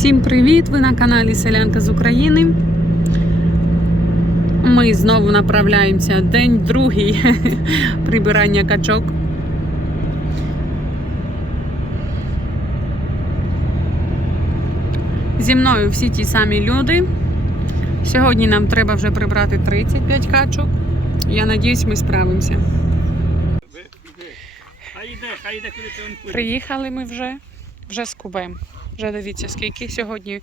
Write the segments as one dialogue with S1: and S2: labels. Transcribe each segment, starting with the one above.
S1: Всім привіт! Ви на каналі Селянка з України. Ми знову направляємося. День другий прибирання качок. Зі мною всі ті самі люди. Сьогодні нам треба вже прибрати 35 качок. Я надіюсь, ми справимося. Приїхали ми вже, вже з кубем. Вже дивіться, скільки сьогодні.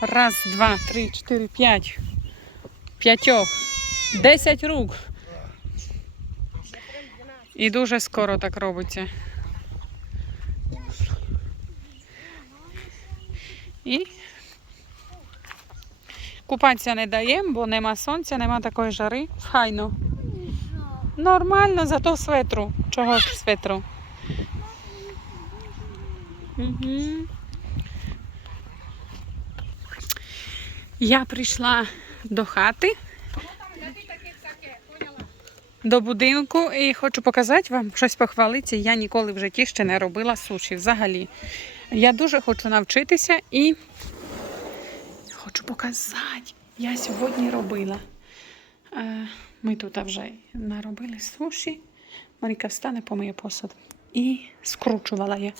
S1: Раз, два, три, чотири, п'ять. П'ятьох. Десять рук. І дуже скоро так робиться. І купатися не даємо, бо нема сонця, нема такої жари. Файно. Нормально, зато светру. Чого ж светру? Угу. Я прийшла до хати, до будинку і хочу показати вам щось похвалитися. Я ніколи в житті ще не робила суші взагалі. Я дуже хочу навчитися і хочу показати. Я сьогодні робила. Е, Ми тут вже наробили суші. Маріка встане, помиє посуд. І скручувала я.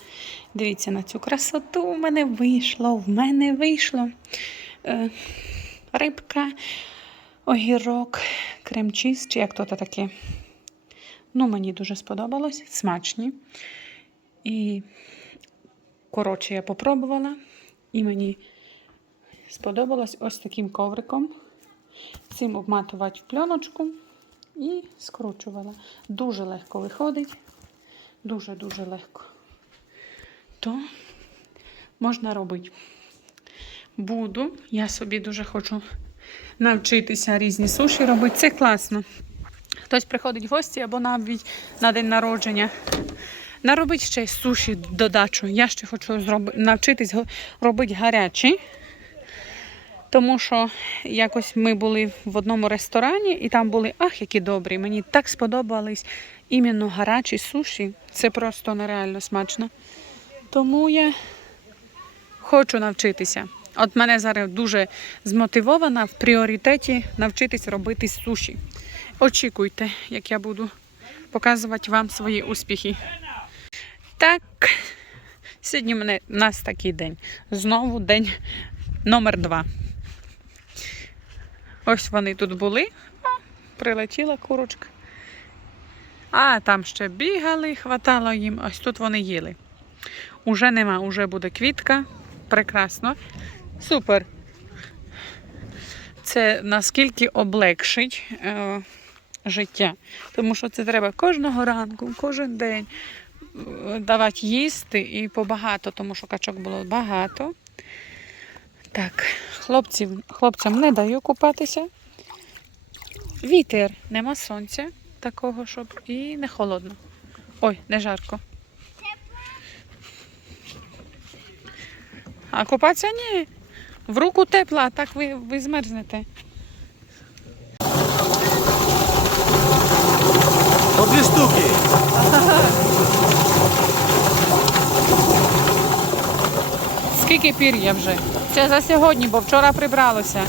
S1: Дивіться на цю красоту. У мене вийшло, в мене вийшло. Е, рибка, огірок, крем-чіз, чи як то таке. Ну, мені дуже сподобалось, смачні. І, коротше, я попробувала, і мені сподобалось ось таким ковриком. Цим обматувати в пленочку і скручувала. Дуже легко виходить. Дуже-дуже легко. То можна робити. Буду. Я собі дуже хочу навчитися різні суші робити. Це класно. Хтось приходить в гості або навіть на день народження. Наробити ще суші додачу. Я ще хочу зроби... навчитись робити гарячі. Тому що якось ми були в одному ресторані і там були ах, які добрі. Мені так сподобались іменно гарячі суші. Це просто нереально смачно. Тому я хочу навчитися. От мене зараз дуже змотивована в пріоритеті навчитись робити суші. Очікуйте, як я буду показувати вам свої успіхи. Так, сьогодні в мене у нас такий день. Знову день номер два. Ось вони тут були. О, прилетіла курочка. А там ще бігали, хватало їм. Ось тут вони їли. Уже нема, уже буде квітка. Прекрасно. Супер. Це наскільки облегшить е, життя. Тому що це треба кожного ранку, кожен день е, давати їсти і побагато, тому що качок було багато. Так, хлопців, хлопцям не даю купатися. Вітер, нема сонця такого, щоб і не холодно. Ой, не жарко. А купатися ні. В руку тепла, а так ви, ви змерзнете.
S2: По дві штуки.
S1: Скільки пір'я вже? Це за сьогодні, бо вчора прибралося.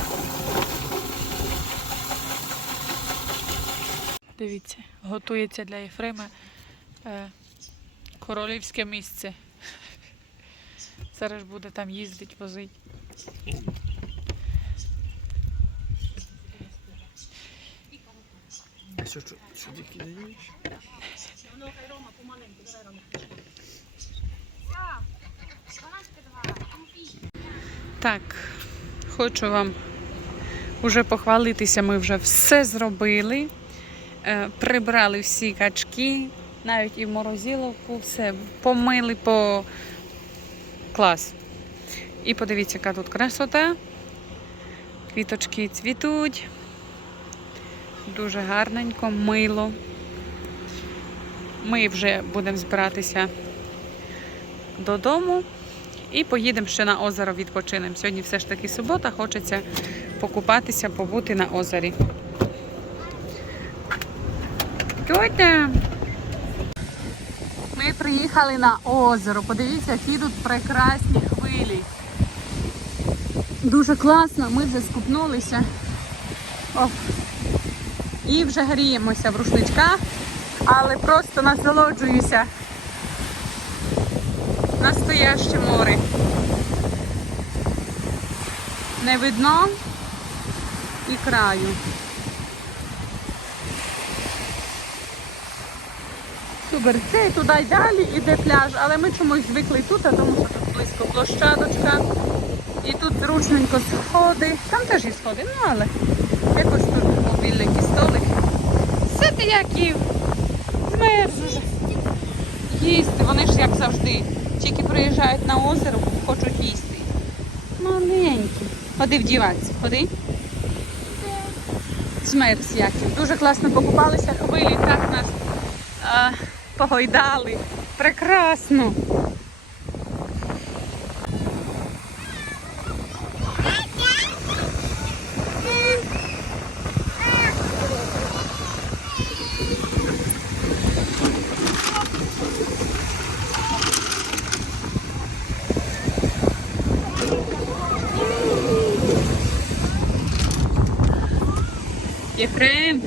S1: Дивіться, готується для Єфрема е, королівське місце. Зараз буде там їздити, возити.
S2: Що, що, що ти кидаєш?
S1: Так, хочу вам уже похвалитися. Ми вже все зробили. Е, Прибрали всі качки, навіть і в морозиловку, все помили по клас. І подивіться, яка тут красота. Квіточки цвітуть. Дуже гарненько, мило. Ми вже будемо збиратися додому. І поїдемо ще на озеро відпочинемо. Сьогодні все ж таки субота, хочеться покупатися, побути на озері. Тьотя! Ми приїхали на озеро. Подивіться, які тут прекрасні. Дуже класно, ми вже скупнулися. О. І вже гріємося в рушничках, але просто насолоджуюся настояще море. Не видно і краю. Супер, це туди й далі іде пляж, але ми чомусь звикли тут, тому що тут близько площадочка. І тут зручненько сходи. Там теж є сходи, ну але якось тут мобільненький столик. Все ти як їв. Змерз уже. Їсти, вони ж як завжди. Тільки приїжджають на озеро, хочуть їсти. Маленькі. Ходи вдіватися, ходи. Змерз який. Дуже класно покупалися, хвилі, так нас а, погойдали. Прекрасно. Єфрем.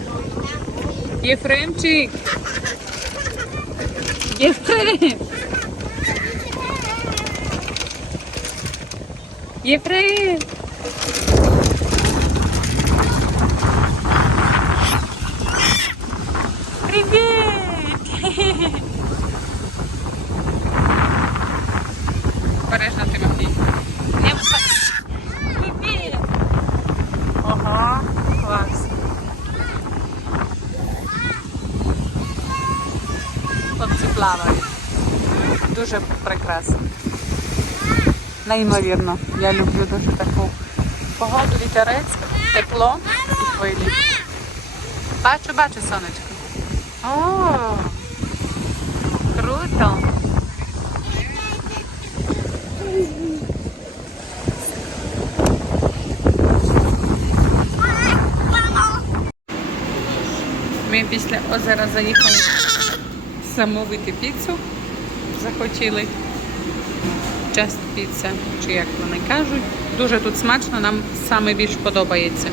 S1: Єфремчик. Єфрем. Єфрем. Хлопці плавають. Дуже прекрасно. Неймовірно. Я люблю дуже таку погоду, вітерець, тепло і хвилі. Бачу, бачу, сонечко. О, круто. Ми після озера заїхали замовити піцу. Захотіли Just Pizza, чи як вони кажуть. Дуже тут смачно, нам саме більш подобається.